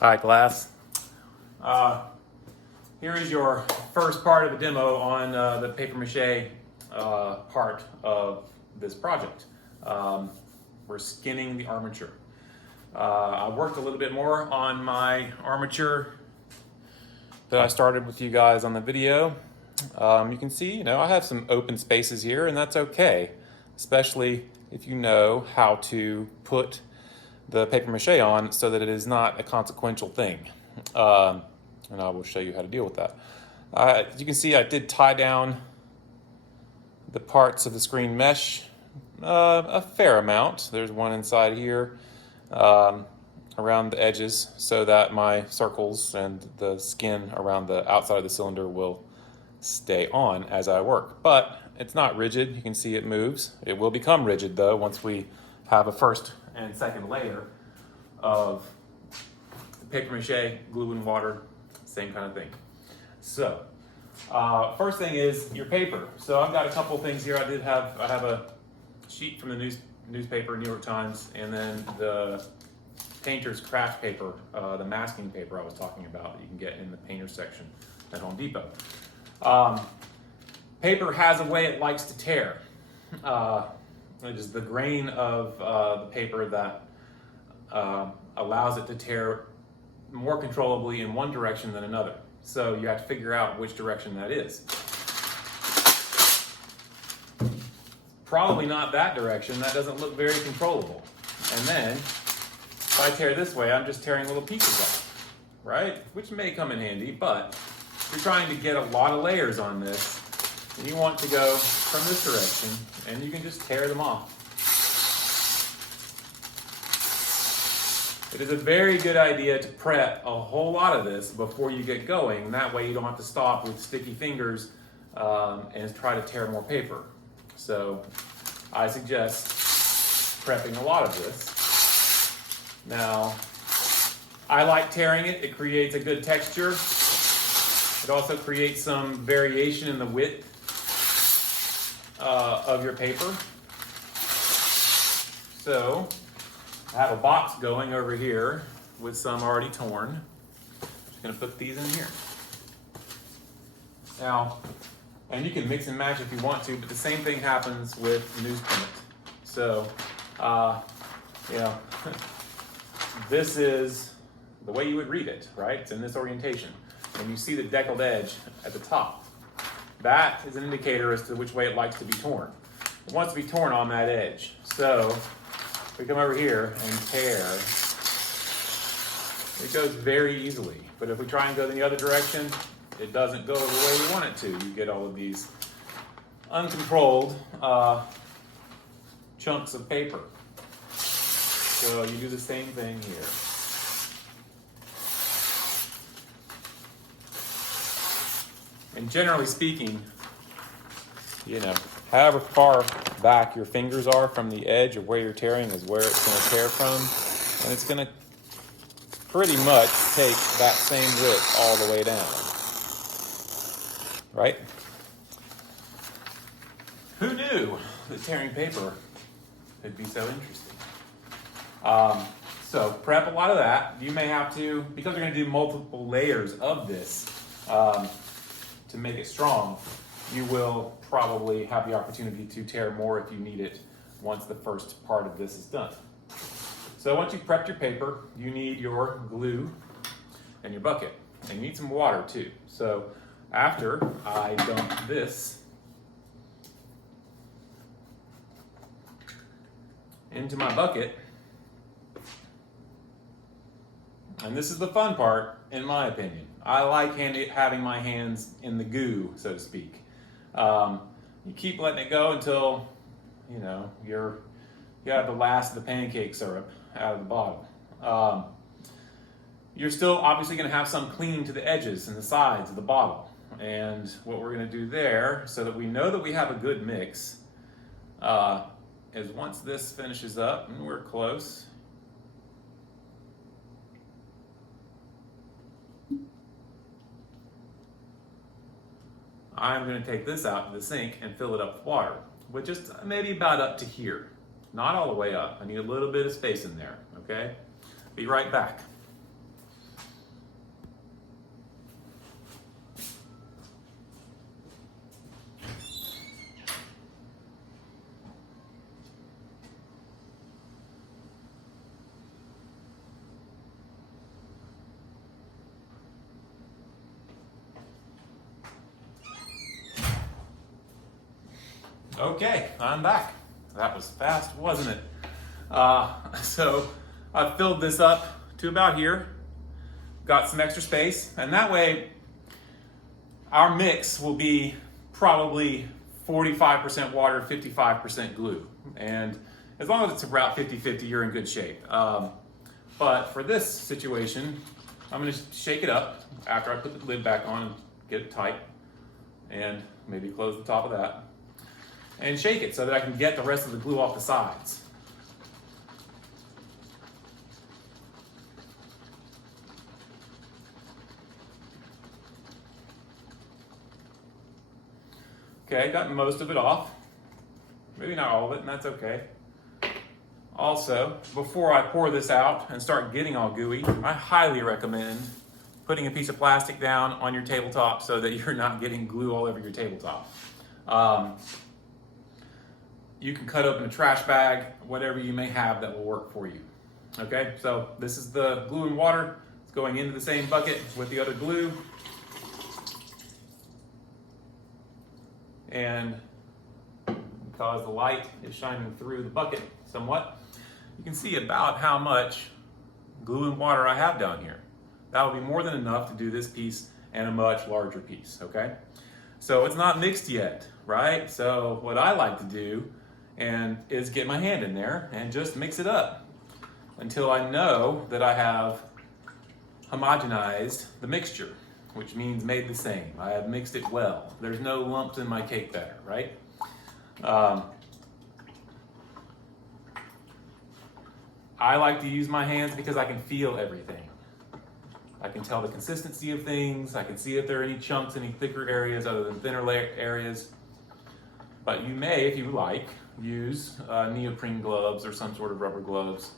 Hi, class. Here is your first part of a demo on the paper mache part of this project. We're skinning the armature. I worked a little bit more on my armature that I started with you guys on the video. You can see, I have some open spaces here, and that's okay, especially if you know how to put the paper mache on so that it is not a consequential thing. And I will show you how to deal with that. As you can see, I did tie down the parts of the screen mesh a fair amount. There's one inside here around the edges so that my circles and the skin around the outside of the cylinder will stay on as I work. But it's not rigid. You can see it moves. It will become rigid though once we have a first and second layer of paper mache, glue and water, same kind of thing. So, first thing is your paper. So I've got a couple things here. I have a sheet from the newspaper, New York Times, and then the painter's craft paper, the masking paper I was talking about that you can get in the painter section at Home Depot. Paper has a way it likes to tear. It is the grain of the paper that allows it to tear more controllably in one direction than another. So you have to figure out which direction that is. Probably not that direction. That doesn't look very controllable. And then if I tear this way, I'm just tearing little pieces off, right? Which may come in handy, but if you're trying to get a lot of layers on this, and you want to go from this direction, and you can just tear them off. It is a very good idea to prep a whole lot of this before you get going. That way you don't have to stop with sticky fingers and try to tear more paper. So I suggest prepping a lot of this. Now, I like tearing it. It creates a good texture. It also creates some variation in the width of your paper. So I have a box going over here with some already torn. Just gonna put these in here. Now, and you can mix and match if you want to, but the same thing happens with newsprint. So, this is the way you would read it, right? It's in this orientation. And you see the deckled edge at the top. That is an indicator as to which way it likes to be torn. It wants to be torn on that edge. So, we come over here and tear. It goes very easily, but if we try and go in the other direction, it doesn't go the way we want it to. You get all of these uncontrolled chunks of paper. So you do the same thing here. And generally speaking, however far back your fingers are from the edge of where you're tearing is where it's going to tear from. And it's going to pretty much take that same width all the way down. Right? Who knew that tearing paper could be so interesting? So prep a lot of that. You may have to, because we're going to do multiple layers of this to make it strong, you will probably have the opportunity to tear more if you need it once the first part of this is done. So once you've prepped your paper, you need your glue and your bucket. And you need some water too. So after I dump this into my bucket, and this is the fun part, in my opinion. I like having my hands in the goo, so to speak. You keep letting it go until, you have the last of the pancake syrup out of the bottle. You're still obviously going to have some clinging to the edges and the sides of the bottle. And what we're going to do there, so that we know that we have a good mix, is once this finishes up, and we're close, I'm going to take this out to the sink and fill it up with water, with just maybe about up to here. Not all the way up. I need a little bit of space in there, okay? Be right back. Okay, I'm back. That was fast, wasn't it? So I filled this up to about here, got some extra space, and that way our mix will be probably 45% water, 55% glue. And as long as it's about 50-50, you're in good shape. But for this situation, I'm gonna shake it up after I put the lid back on and get it tight, and maybe close the top of that, and shake it so that I can get the rest of the glue off the sides. Okay, got most of it off. Maybe not all of it, and that's okay. Also, before I pour this out and start getting all gooey, I highly recommend putting a piece of plastic down on your tabletop so that you're not getting glue all over your tabletop. You can cut open a trash bag, whatever you may have that will work for you. Okay, so this is the glue and water. It's going into the same bucket with the other glue. And because the light is shining through the bucket somewhat, you can see about how much glue and water I have down here. That will be more than enough to do this piece and a much larger piece, okay? So it's not mixed yet, right? So what I like to do is get my hand in there and just mix it up until I know that I have homogenized the mixture, which means made the same. I have mixed it well. There's no lumps in my cake batter, right? I like to use my hands because I can feel everything. I can tell the consistency of things. I can see if there are any chunks, any thicker areas other than thinner areas. But you may, if you like, use neoprene gloves or some sort of rubber gloves.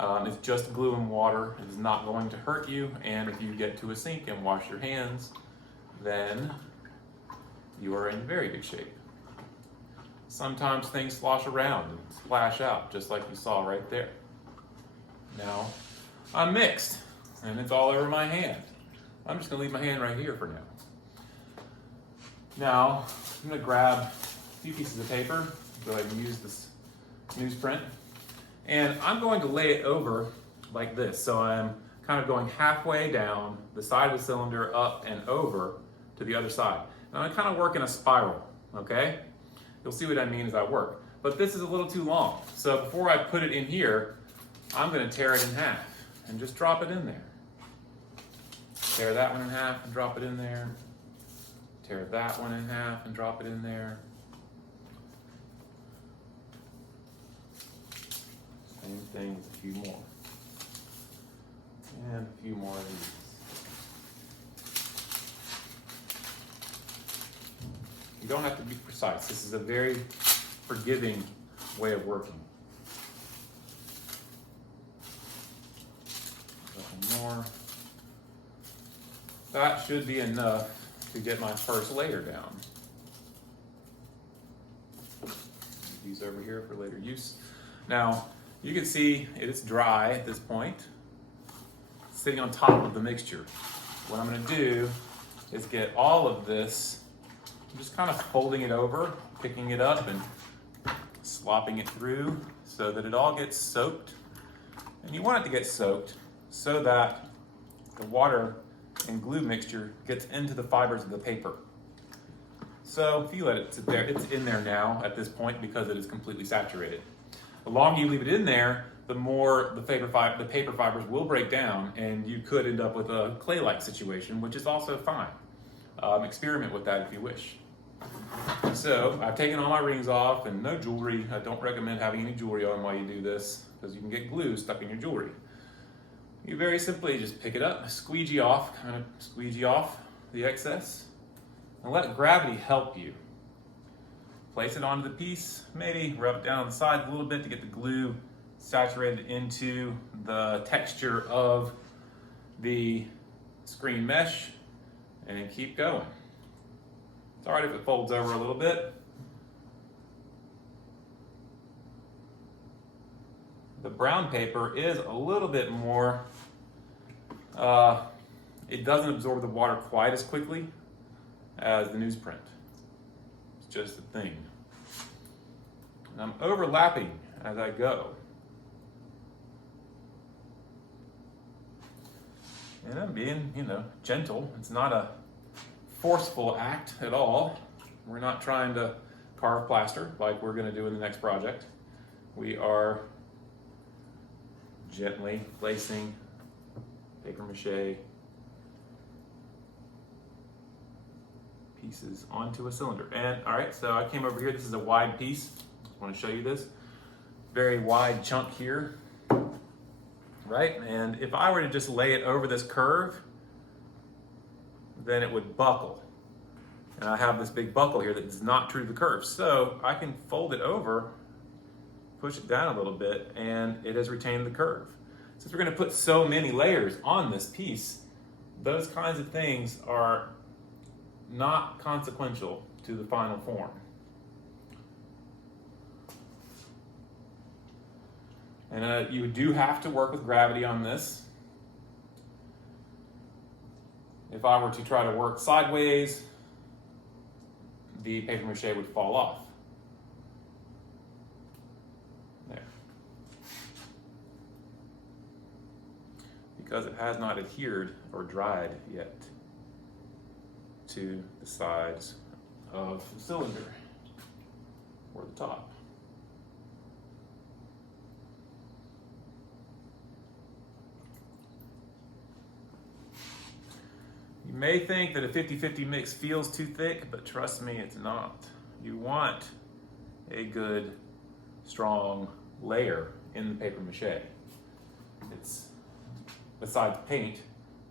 It's just glue and water. It is not going to hurt you. And if you get to a sink and wash your hands, then you are in very good shape. Sometimes things slosh around and splash out, just like you saw right there. Now, I'm mixed, and it's all over my hand. I'm just gonna leave my hand right here for now. Now, I'm gonna grab a few pieces of paper, go ahead and use this newsprint, and I'm going to lay it over like this. So I'm kind of going halfway down the side of the cylinder, up and over to the other side. Now I kind of work in a spiral, okay? You'll see what I mean as I work. But this is a little too long. So before I put it in here, I'm gonna tear it in half and just drop it in there. Tear that one in half and drop it in there. Tear that one in half and drop it in there. Same thing with a few more. And a few more of these. You don't have to be precise. This is a very forgiving way of working. A couple more. That should be enough to get my first layer down. These over here for later use. Now, you can see it's dry at this point, sitting on top of the mixture. What I'm gonna do is get all of this, I'm just kind of folding it over, picking it up and slopping it through so that it all gets soaked. And you want it to get soaked so that the water and glue mixture gets into the fibers of the paper. So if you let it sit there, it's in there now at this point because it is completely saturated. The longer you leave it in there, the more the paper fibers will break down and you could end up with a clay-like situation, which is also fine. Experiment with that if you wish. So I've taken all my rings off and no jewelry. I don't recommend having any jewelry on while you do this because you can get glue stuck in your jewelry. You very simply just pick it up, squeegee off the excess, and let gravity help you. Place it onto the piece, maybe rub it down on the side a little bit to get the glue saturated into the texture of the screen mesh, and keep going. It's all right if it folds over a little bit. The brown paper is a little bit more, it doesn't absorb the water quite as quickly as the newsprint. It's just a thing. And I'm overlapping as I go. And I'm being, gentle. It's not a forceful act at all. We're not trying to carve plaster like we're going to do in the next project. We are gently placing paper mache pieces onto a cylinder. And all right, so I came over here. This is a wide piece. I want to show you this. Very wide chunk here, right? And if I were to just lay it over this curve, then it would buckle. And I have this big buckle here that is not true to the curve. So I can fold it over, push it down a little bit, and it has retained the curve. Since we're going to put so many layers on this piece, those kinds of things are not consequential to the final form. And you do have to work with gravity on this. If I were to try to work sideways, the paper mache would fall off. There. Because it has not adhered or dried yet to the sides of the cylinder or the top. You may think that a 50-50 mix feels too thick, but trust me, it's not. You want a good, strong layer in the paper mache. It's, besides paint,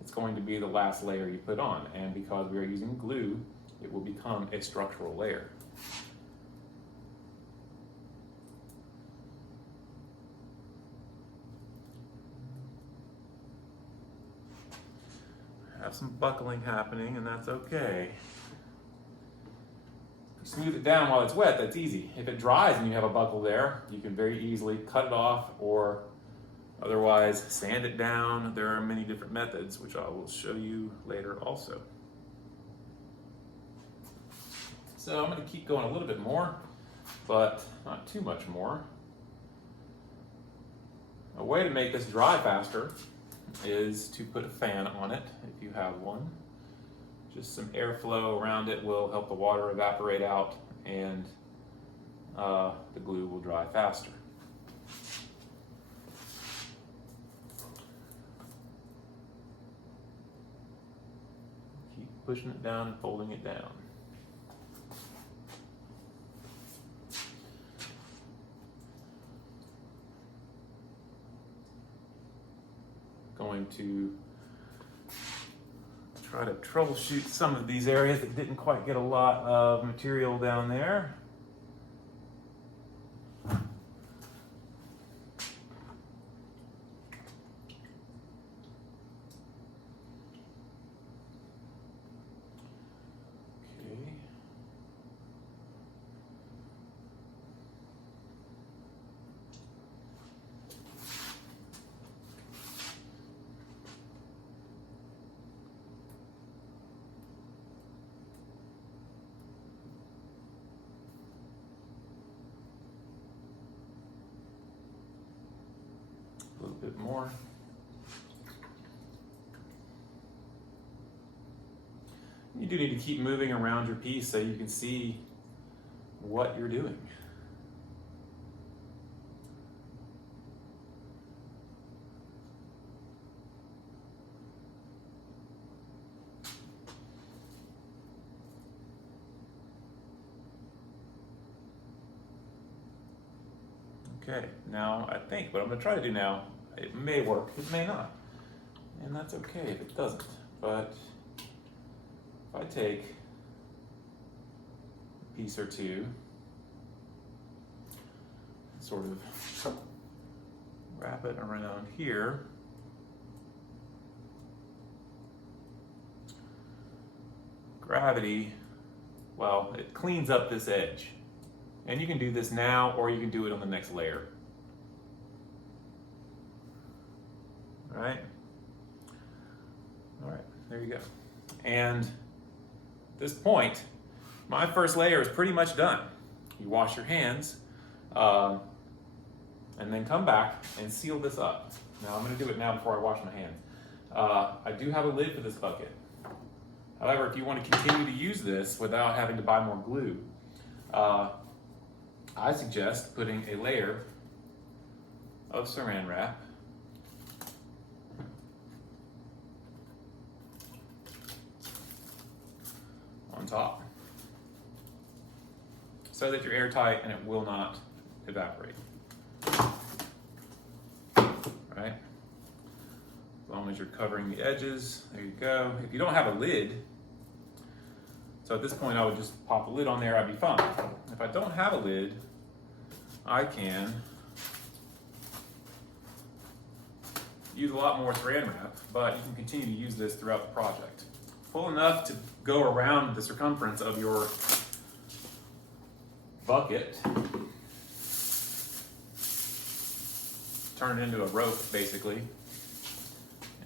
it's going to be the last layer you put on, and because we are using glue, it will become a structural layer. Have some buckling happening, and that's okay. If you smooth it down while it's wet, that's easy. If it dries and you have a buckle there, you can very easily cut it off or otherwise sand it down. There are many different methods, which I will show you later also. So I'm going to keep going a little bit more, but not too much more. A way to make this dry faster is to put a fan on it if you have one. Just some airflow around it will help the water evaporate out, and the glue will dry faster. Keep pushing it down and folding it down. Going to try to troubleshoot some of these areas that didn't quite get a lot of material down there. Okay. A little bit more. You do need to keep moving around your piece so you can see what you're doing. Okay, now I think what I'm going to try to do now, it may work, it may not, and that's okay if it doesn't. But if I take a piece or two, sort of wrap it around here, gravity, well, it cleans up this edge. And you can do this now, or you can do it on the next layer. All right, there you go. And at this point, my first layer is pretty much done. You wash your hands. And then come back and seal this up. Now I'm going to do it now before I wash my hands. I do have a lid for this bucket. However, if you want to continue to use this without having to buy more glue, I suggest putting a layer of saran wrap on top so that you're airtight and it will not evaporate. Right? As long as you're covering the edges, there you go. If you don't have a lid, so at this point I would just pop a lid on there, I'd be fine. If I don't have a lid, I can use a lot more saran wrap, but you can continue to use this throughout the project. Full enough to go around the circumference of your bucket. Turn it into a rope, basically,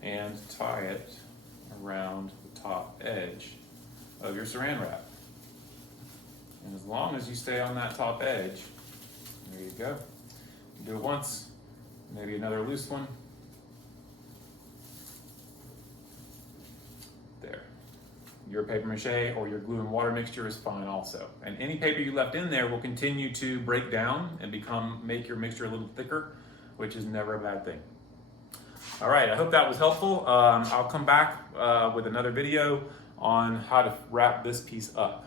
and tie it around the top edge of your saran wrap. And as long as you stay on that top edge, there you go. You do it once, maybe another loose one. There. Your paper mache or your glue and water mixture is fine also. And any paper you left in there will continue to break down and make your mixture a little thicker, which is never a bad thing. All right, I hope that was helpful. I'll come back with another video on how to wrap this piece up.